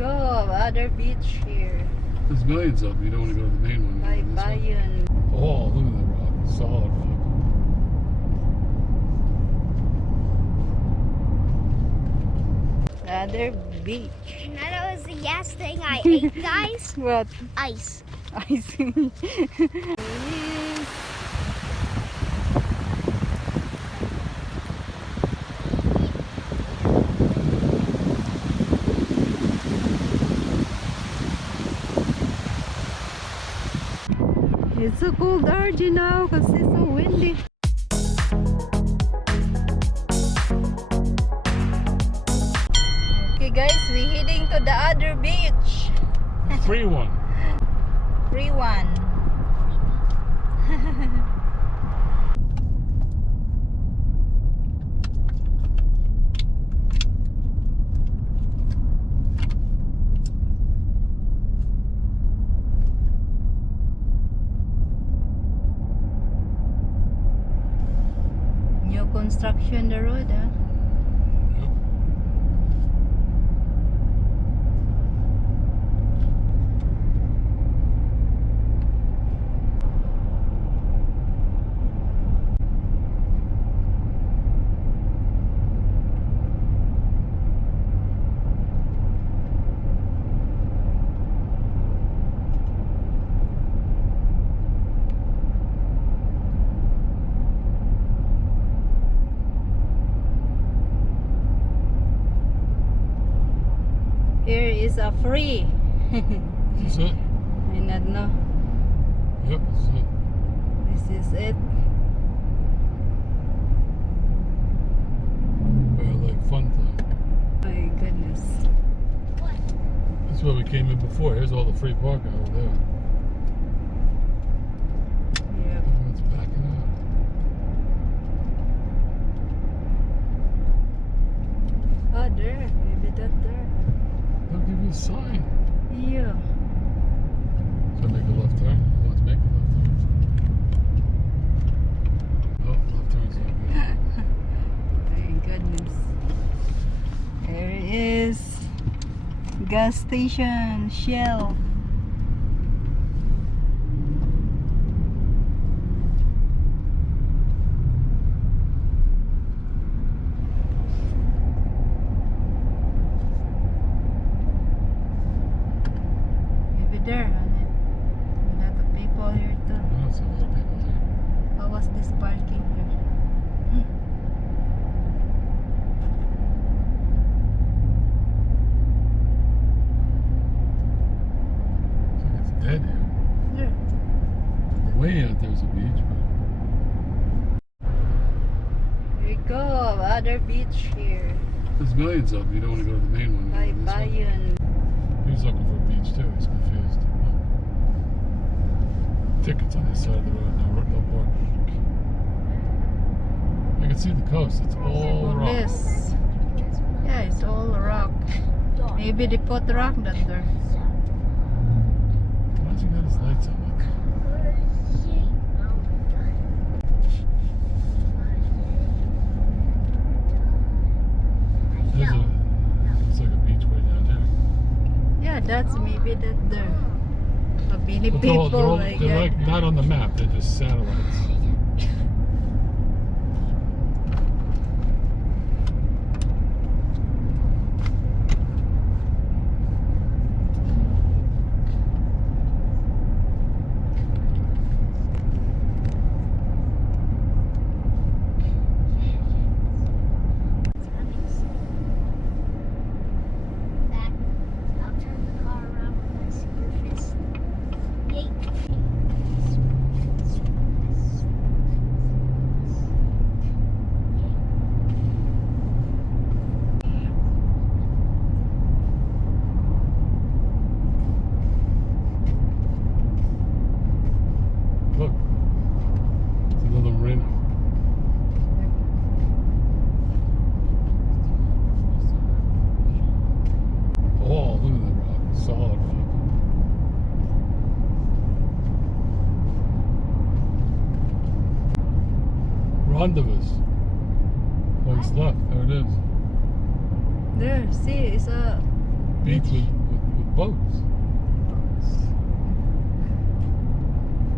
go, other beach here. There's millions of them. You don't want to go to the main one. By Bayon. Oh, look at the rock. Solid rock. Other beach. And that was the last thing I ate, guys. What? Ice. I see. It's so cold RG now because it's so windy. Okay guys, we're heading to the other beach. Free one. Free one. New construction the road, huh? Here is a free. Is this it? I not know. Yep, this is it. This is it. Like fun time. My goodness. That's where we came in before. Here's all the free parking over there. Yep. Everyone's backing out. Oh, there. Maybe that there. They'll give you a sign. Yeah. So make a left turn. Let's make a left turn. Oh, left turn's not good. My goodness. There it is. Gas station, Shell. Maybe there, honey. A lot of people here too. I don't see a lot of people here. How was this parking here? It's like it's dead here. There. Way out there's a beach, but Here we go, other beach here. there's millions of them. You don't want to go to the main one. By This one. Bayon. He's looking for a beach too. He's confused. Oh. Tickets on this side of the road. No more. I can see the coast. It's all rock. Yes. Yeah, it's all rock. Maybe they put rock that there. Why's he got his lights on like that? It's like a beach way down there. Yeah, that's maybe that there. But many But people they're that. like not on the map. They're just satellites. I'll turn the car around when I see your fist. Yay. Look, it's another marina. Oh, look at the rock. Solid rock. Rendezvous. Points left. There it is. There, see, it's a Beach with Boats.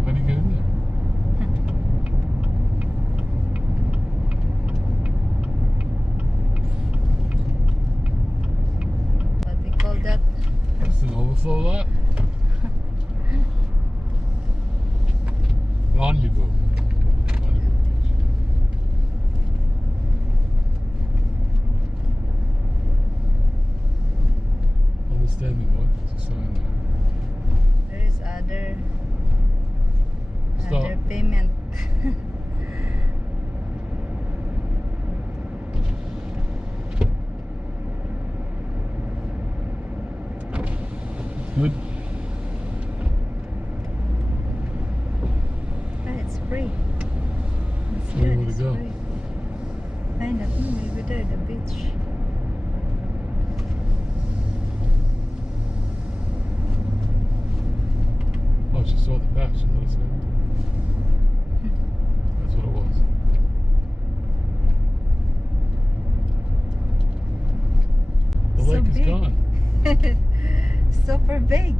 How do you get in there? What they call that? It's an overflow lot. Rendezvous. Rendezvous Beach. Understanding what? It's a sign there. There is other Stop. payment. Good. It's free. It's Where you good, wanna it's go? free. I don't know, maybe there, the beach. Oh, she saw the patch. She noticed it. That's what it was. The So lake is big. gone. Super big.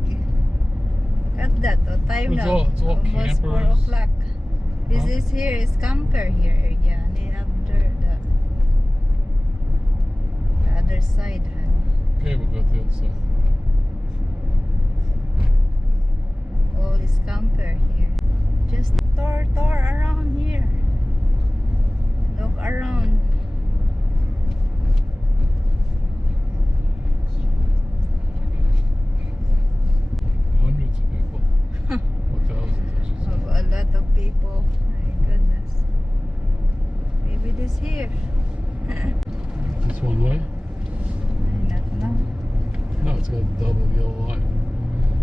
Look at that. Oh, time It's now. all Almost 4 campers. o'clock. This Huh? is here is camper here area. And they have the other side, honey. Okay, we'll go to the other side. All is camper here. Just tour around here. Look around. Hundreds of people. Or thousands, I should say. Oh, a lot of people. My goodness. Maybe this here. This one way? I don't know. No, it's got a double yellow line.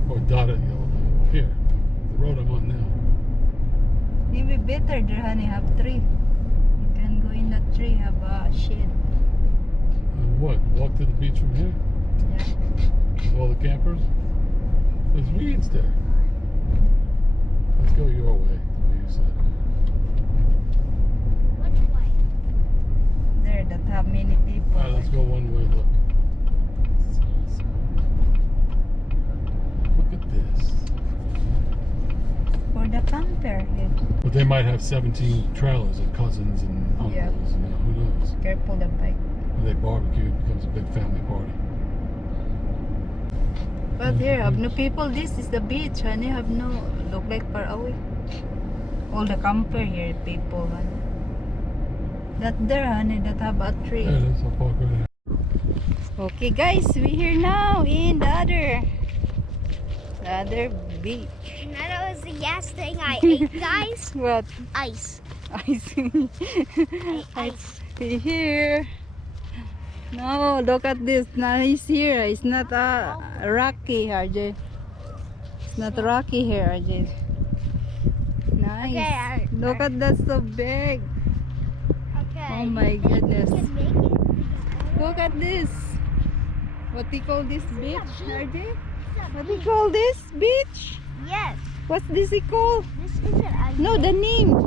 Or dotted yellow line. Here. The road I'm on now. Maybe better there, honey. Have tree. You can go in the tree. Have a shade. And what? Walk to the beach from here? Yeah. With all the campers? There's weeds there. Let's go your way, the way you said. Which way? There, that have many people. Alright, let's go one way, look. Look at this. For the camper here. But they might have 17 trailers of cousins and uncles, Yeah. who knows? Careful the bike. When they barbecue, it becomes a big family party. But here have no people. This is the beach, honey. Have no look like far away. All the camper here, people, honey. That there, honey, that have a tree. There it is, I'll park right here. Okay, guys, we here now in the other beach. And that was the last thing I ate, guys. What? Ice. Ice. Ice. Here. No, look at this. Nice here. It's not rocky, RJ. It's not rocky here, RJ. Nice. Okay, Look at that, so big. Okay. Oh my goodness. You can make it. Look at this. What do you call this beach, RJ? It's a What do you beach. call this beach? Yes. What's this called? This isn't ice. No, the name.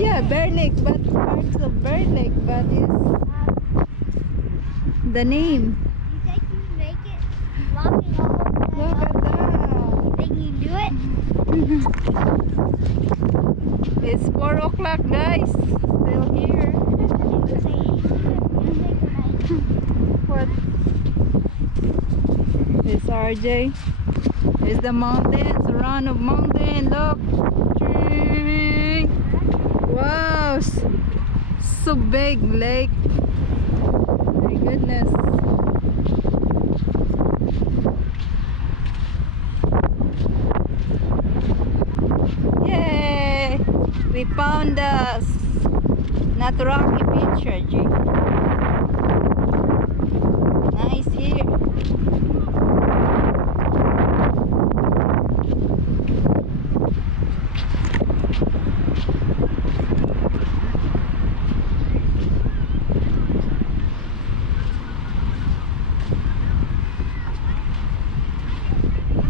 Yeah, Bear Lake, but parts of Bear Lake, but it's the name. You think you can make it? Walking all the way Look up? at that. You think you can do it? It's 4 o'clock, guys. Still here. What? It's RJ. It's the mountains, run of mountain. Look. Wow. So big lake. My goodness. Yay! We found the not rocky beach, RJ. Nice here.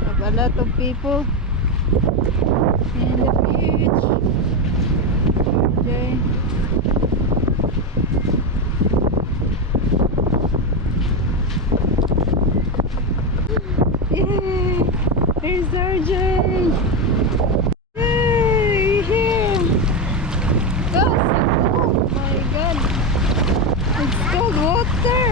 Have a lot of people in the beach. Okay. Here's RJ. Hey, here. Oh my God. It's cold water.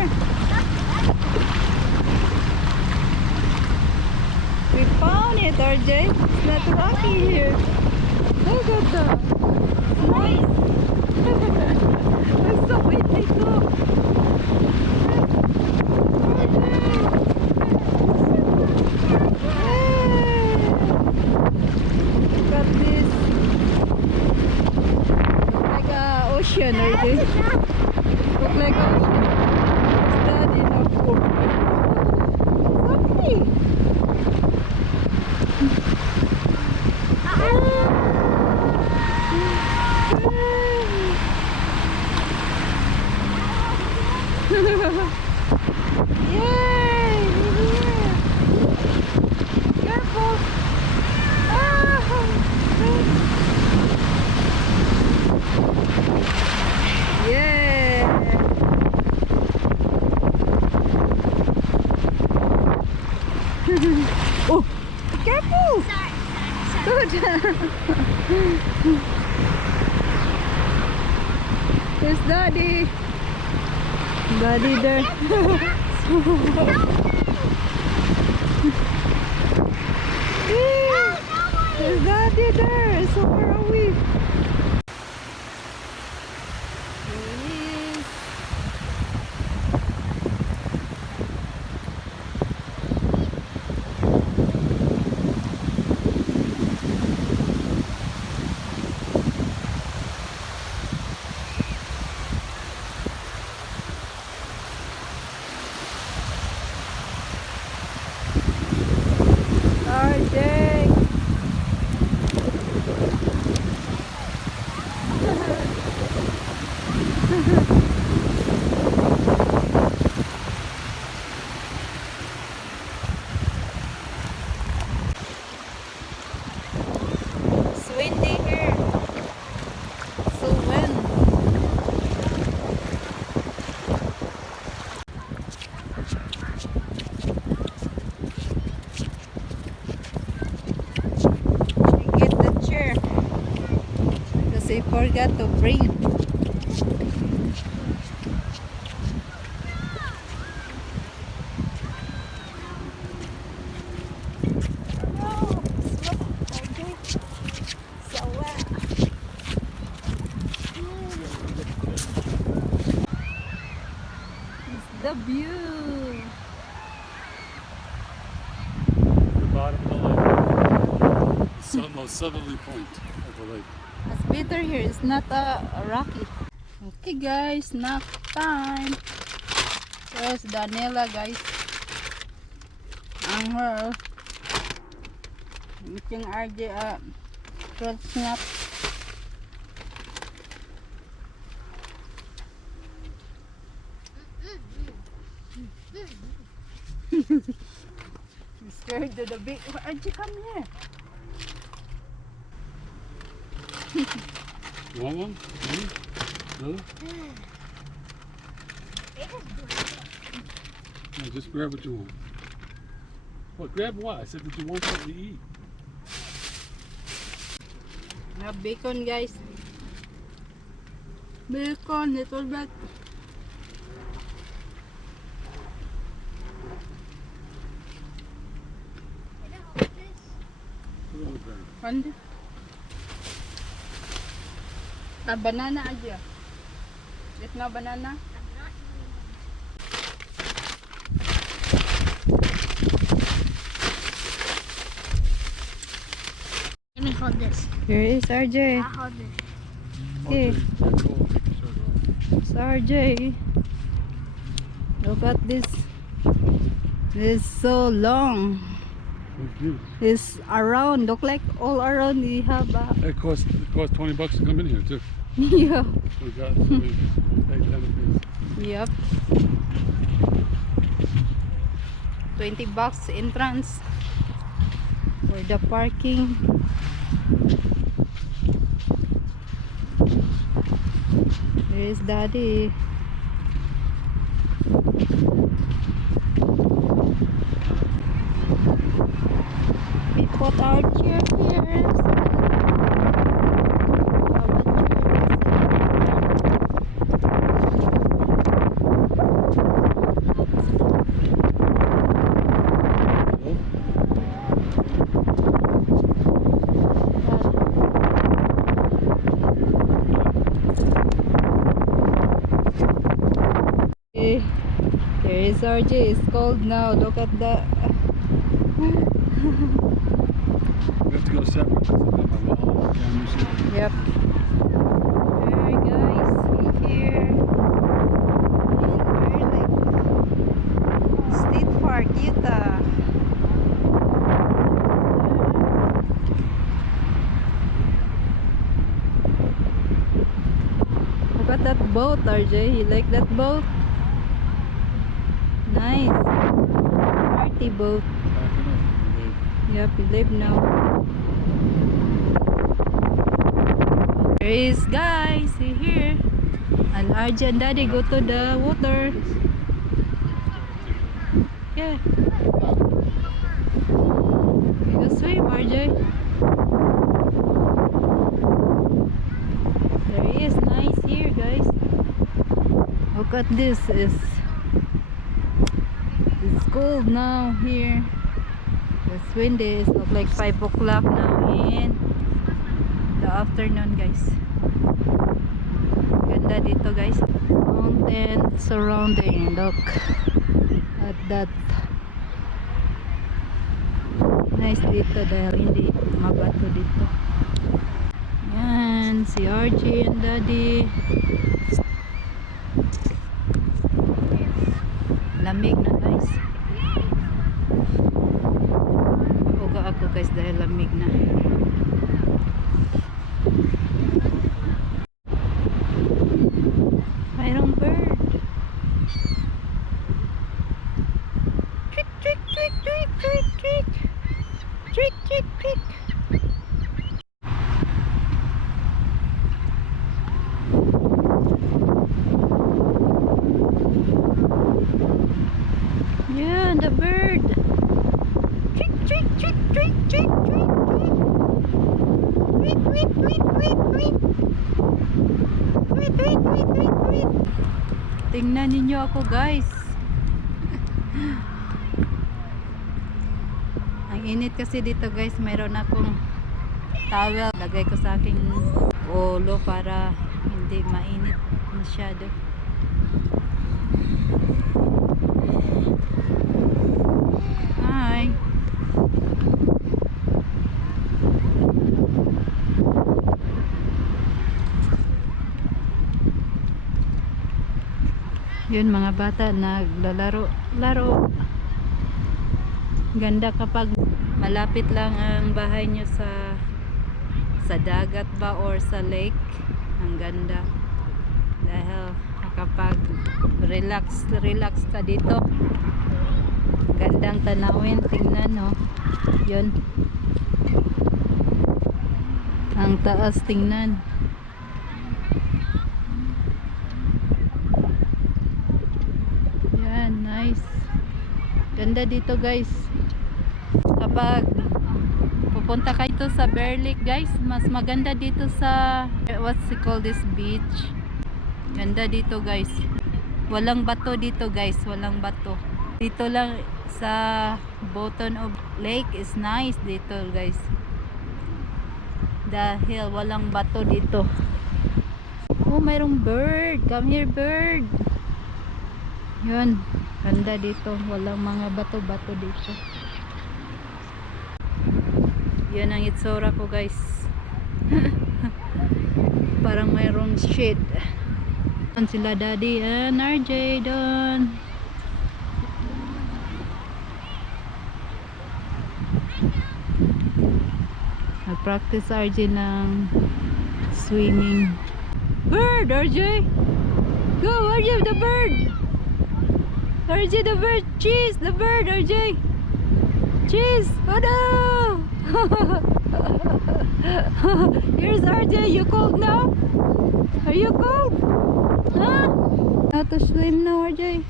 We found it, RJ. It's not rocky here. Look at that. Nice. It's so windy too. Look at this. Like a ocean, RJ. Look like ocean. It's not enough for okay. Yay! Careful! Yeah! Oh! Careful! Sorry. Good! There's Daddy! Daddy there! There's Daddy there! So far away! Here he is! RJ! It's windy here. So wind. Get the chair because I forgot to bring. So wet. It's the view. The bottom of the lake. The most southerly point of the lake. It's better here. It's not rocky. Okay guys, snack time. There's Daniela guys. Ang her. Meeting RJ fruit snack. I'm scared to the big. RJ, come here. You want one? No? No, just grab what you want. What? Grab what? I said that you want something to eat. We have bacon guys. Bacon, little bit. Put it on the ground. Ano? Banana aja. Get na banana. Let me hold this. Here is RJ. I'll hold this. Okay. Okay. It's RJ. Look at this. This is so long. It's around. Look like all around we have It costs $20 to come in here too. yeah. We got so we paid $10 Yep. $20 entrance for the parking. There is Daddy. about our cheerleaders. Okay, there is RJ. It's cold now. Look at that. We have to go separate because I've got my wall camera shit. Yep. Hey guys, see here. In Berlin, State Park, Utah. Look at that boat, RJ. You like that boat? Nice. Party boat. Yep, you live now. There is guys, see here. And RJ and Daddy go to the water. Yeah. You go swim, RJ. There is nice here, guys. Look at this. It's cold now here. It's windy. It's not like 5 o'clock now in the afternoon, guys. Ganda dito, guys. Mountain surrounding. Look at that. Nice dito dahil hindi mabato dito. Yan, si RJ and Daddy. Lamig na, guys. Uga ako, guys, dahil lamig na. Mayroong bird. Tweet, tweet, tweet, tweet, tweet, tweet. Tweet, tweet, tweet. Yeah, the bird. Tweet, tweet, tweet, tweet, tweet, tweet, tweet. Tweet, tweet, tweet, tweet, tweet. Tweet, tweet, tweet, tweet, tweet. Tingnan ninyo ako, guys. Ang init kasi dito, guys. Mayroon akong towel. Lagay ko sa aking ulo para hindi mainit masyado. Hi. Yun, mga bata naglalaro. Ganda kapag malapit lang ang bahay nyo sa dagat ba or sa lake. Ang ganda. Dahil kapag relax ka dito. Gandang tanawin, tingnan, no. Yun. Ang taas, tingnan. Yan, nice. Ganda dito, guys. Kapag pupunta kayo dito sa Berlik, guys, mas maganda dito sa what's it called, this beach. Ganda dito, guys. Walang bato dito, guys. Walang bato. Dito lang sa bottom of lake is nice dito, guys. Dahil walang bato dito. Oh, mayroong bird. Come here, bird. Yun. Ganda dito. Walang mga bato-bato dito. Yan ang itsura ko, guys. Parang mayroong shade. Doon sila Daddy and RJ doon. Nag-practice RJ ng swimming. Bird, RJ! Go, RJ, the bird! RJ, the bird! Cheese, the bird, RJ! Cheese! Oh no! Here's RJ. You cold now? Are you cold? Huh? How to swim now, RJ?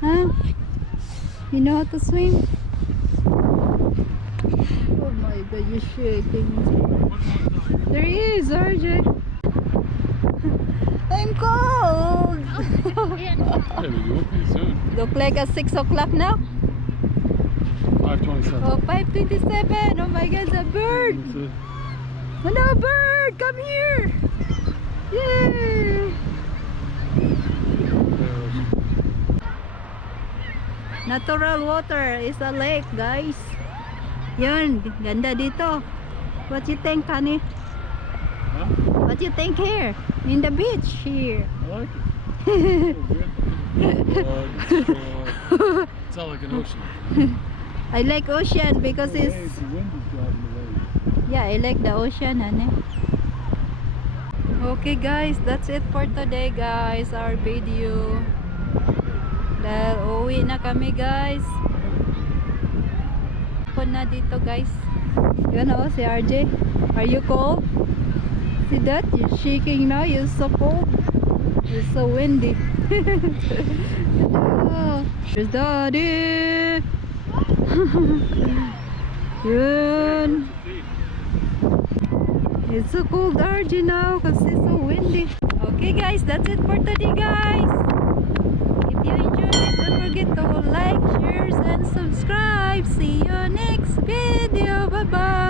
Huh? You know how to swim? God, you're shaking. There he is, RJ. I'm cold. Yeah, but you won't be soon. Look like at 6 o'clock now. 5:27. Oh, 5:27. Oh my God, a bird. Oh no, bird, come here. Yay. Natural water is a lake, guys. Yun, ganda dito. What you think, honey? Huh? What you think here? In the beach here. I like it. It's all like an ocean. I like ocean because The it's... waves, the wind is driving the waves. Yeah, I like the ocean, honey. Okay guys, that's it for today guys, our video. Dahil uwi na kami guys. Pun na dito guys. Yun o, si RJ. Are you cold? See that? You're shaking now. You're so cold. It's so windy. Oh, there's Daddy. Yun. It's so cold RJ now because it's so windy. Okay guys, that's it for today guys. If you enjoyed it, don't forget to like, share, and subscribe. See you next video. Bye bye.